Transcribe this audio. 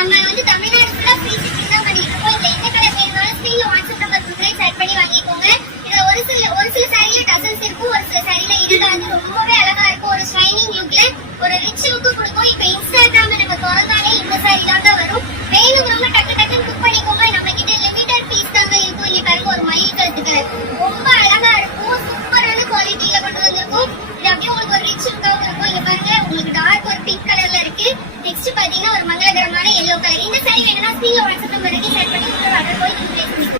நம்ம வந்து தமிழ்நாடு ஃபுல்லா ஃப்ரீ ஷிப்பிங் தான் பண்ணிட்டு இருக்கோம். இதுல எந்த கலர் வேணும்னாலும் ஸ்கிரீன்ல வாட்ஸ்அப் நம்பர் கொடுக்குறேன், செட் பண்ணி வாங்கிக்கோங்க. இதுல ஒரு சில சாரியில டசன்ஸ் இருக்கும், ஒரு சில சாரியில இருக்காது. ரொம்பவே அழகா இருக்கும். ஒரு ஷைனிங் லுக்ல ஒரு ரிச் லுக் கொடுக்கும். இப்ப இன்ஸ்டாகிராம் நம்ம திறந்தாலே இந்த சாரி தான் வரும். வேணுங்கிறவங்க டக்கு டக்குன்னு புக் பண்ணிக்கோங்க. நம்ம கிட்ட லிமிடெட் பீஸ் தாங்க இருக்கும். இங்க பாருங்க, ஒரு மயில் கழுத்து கலர் ரொம்ப அழகா இருக்கும். சூப்பரான குவாலிட்டியில கொண்டு வந்திருக்கும். இது அப்படியே உங்களுக்கு ஒரு ரிச் லுக்காவும் இருக்கும். இங்க பாருங்க, உங்களுக்கு டார்க் ஒரு பிங்க் கலர்ல இருக்கு. நெக்ஸ்ட் பாத்தீங்கன்னா ஒரு மங்களகரமான எல்லோ கலர். இந்த சாரி வேணும்னா ஸ்கிரீன்ல வாட்ஸ்அப் நம்பர் இருக்கு, செட் பண்ணி ஆர்டர் போய் நீங்க பிளேஸ் பண்ணிக்கோங்க.